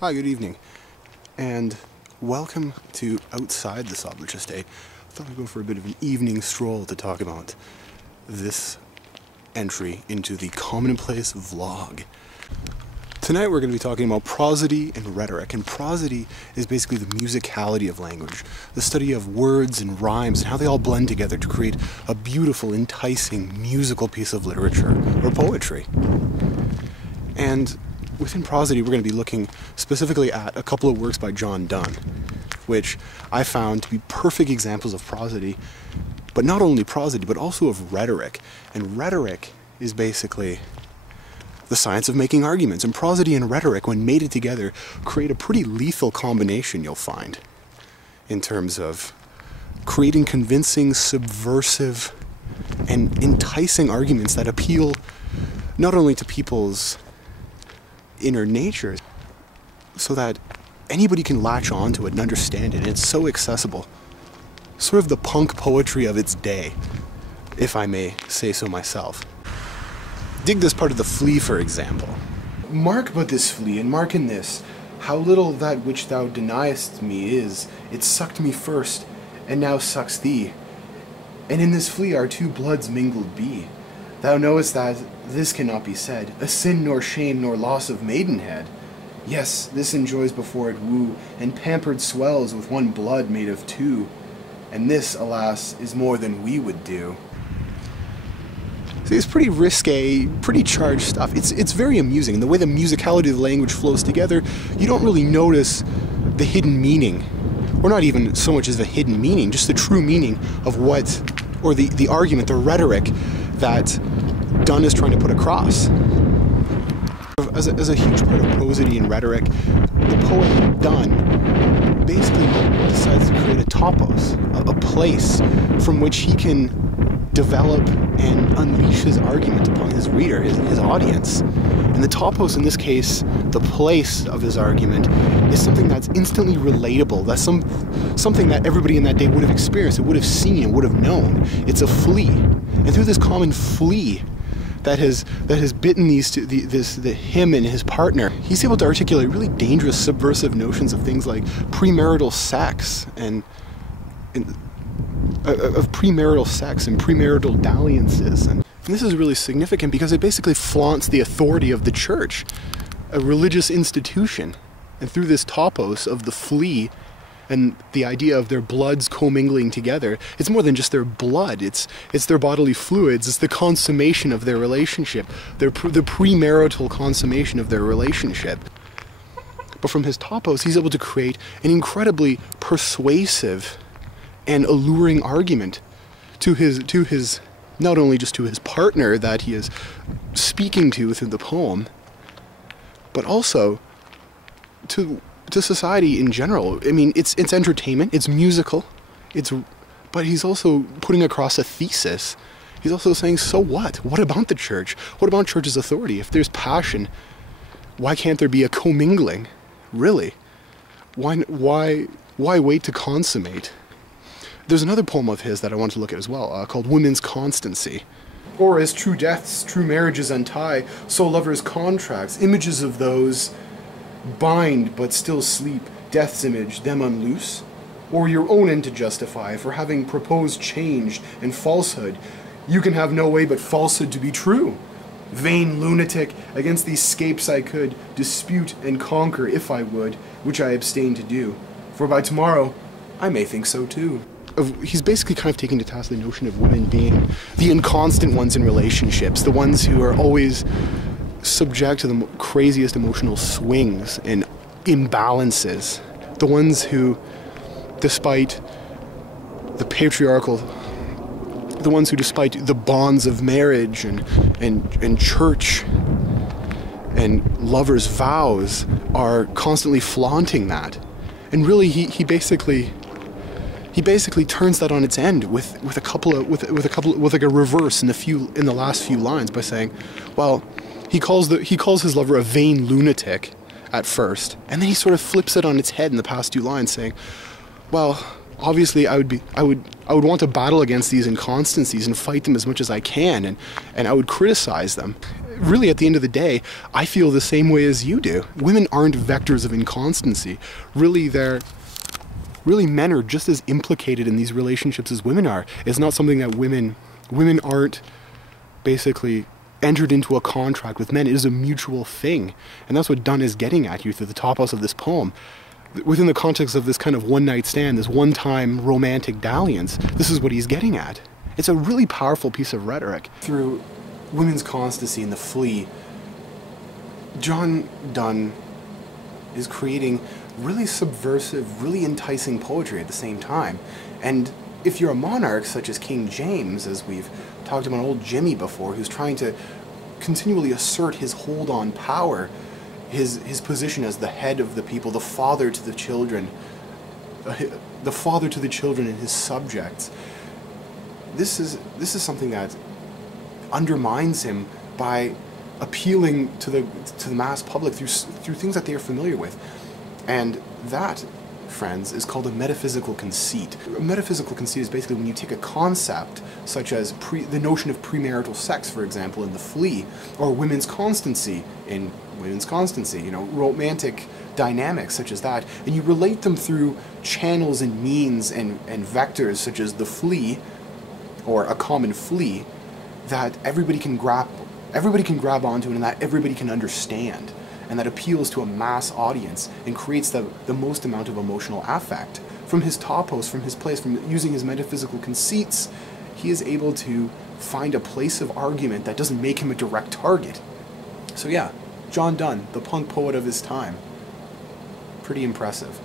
Hi, good evening, and welcome to Outside the Sabljic Estate. I thought I'd go for a bit of an evening stroll to talk about this entry into the Commonplace vlog. Tonight we're going to be talking about prosody and rhetoric, and prosody is basically the musicality of language, the study of words and rhymes and how they all blend together to create a beautiful, enticing, musical piece of literature or poetry. And within prosody, we're going to be looking specifically at a couple of works by John Donne, which I found to be perfect examples of prosody, but not only prosody, but also of rhetoric. And rhetoric is basically the science of making arguments. And prosody and rhetoric, when mated together, create a pretty lethal combination, you'll find, in terms of creating convincing, subversive, and enticing arguments that appeal not only to people's inner nature, so that anybody can latch onto it and understand it. And it's so accessible. Sort of the punk poetry of its day, if I may say so myself. Dig this part of the flea, for example. Mark but this flea, and mark in this, how little that which thou deniest me is. It sucked me first, and now sucks thee. And in this flea our two bloods mingled be. Thou knowest that this cannot be said, a sin nor shame nor loss of maidenhead. Yes, this enjoys before it woo, and pampered swells with one blood made of two. And this, alas, is more than we would do. See, it's pretty risque, pretty charged stuff. It's very amusing. The way the musicality of the language flows together, you don't really notice the hidden meaning. Or not even so much as the hidden meaning, just the true meaning of what, or the argument, the rhetoric that Donne is trying to put across. As a huge part of prosody and rhetoric, the poet Donne basically decides to create a topos, a place from which he can develop and unleash his argument upon his reader, his audience. And the topos, in this case, the place of his argument, is something that's instantly relatable. That's something that everybody in that day would have experienced, it would have seen, it would have known. It's a flea. And through this common flea that has bitten him and his partner, he's able to articulate really dangerous, subversive notions of things like premarital sex and premarital dalliances. And this is really significant because it basically flaunts the authority of the church, a religious institution. And through this topos of the flea and the idea of their bloods commingling together, it's more than just their blood, it's their bodily fluids, it's the consummation of their relationship, the premarital consummation of their relationship. But from his topos, he's able to create an incredibly persuasive and alluring argument to his not only just to his partner that he is speaking to within the poem, but also to society in general. I mean, it's entertainment, it's musical, but he's also putting across a thesis. He's also saying, so what? What about the church? What about church's authority? If there's passion, why can't there be a commingling? Really? Why wait to consummate? There's another poem of his that I want to look at as well, called Women's Constancy. Or as true deaths, true marriages untie, so lovers' contracts, images of those bind but still sleep, death's image, them unloose? Or your own end to justify, for having proposed change and falsehood, you can have no way but falsehood to be true. Vain lunatic, against these scapes I could dispute and conquer if I would, which I abstain to do, for by tomorrow I may think so too. He's basically kind of taking to task the notion of women being the inconstant ones in relationships, the ones who are always subject to the craziest emotional swings and imbalances, the ones who, despite the despite the bonds of marriage and church and lovers' vows, are constantly flaunting that. And really, he basically turns that on its end with a reverse in the last few lines by saying, well, he calls his lover a vain lunatic at first, and then he sort of flips it on its head in the past two lines, saying, well, obviously I would want to battle against these inconstancies and fight them as much as I can, and I would criticize them. really, at the end of the day, I feel the same way as you do. Women aren't vectors of inconstancy. Really, men are just as implicated in these relationships as women are. It's not something that women aren't basically entered into a contract with men. It is a mutual thing. And that's what Donne is getting at you through the topos of this poem. Within the context of this kind of one-night stand, this one-time romantic dalliance, this is what he's getting at. It's a really powerful piece of rhetoric. Through women's constancy and the flea, John Donne is creating really subversive, really enticing poetry at the same time. And if you're a monarch such as King James, as we've talked about old Jimmy before, who's trying to continually assert his hold on power, his position as the head of the people, the father to the children, and his subjects. This is something that undermines him by appealing to the mass public through things that they are familiar with, and that, friends, is called a metaphysical conceit. A metaphysical conceit is basically when you take a concept such as the notion of premarital sex, for example, in The Flea, or women's constancy in Women's Constancy, you know, romantic dynamics such as that, and you relate them through channels and means and vectors such as the flea, or a common flea, that everybody can grab onto and that everybody can understand, and that appeals to a mass audience and creates the most amount of emotional affect. From his topos, from his place, from using his metaphysical conceits, he is able to find a place of argument that doesn't make him a direct target. So yeah, John Donne, the punk poet of his time. Pretty impressive.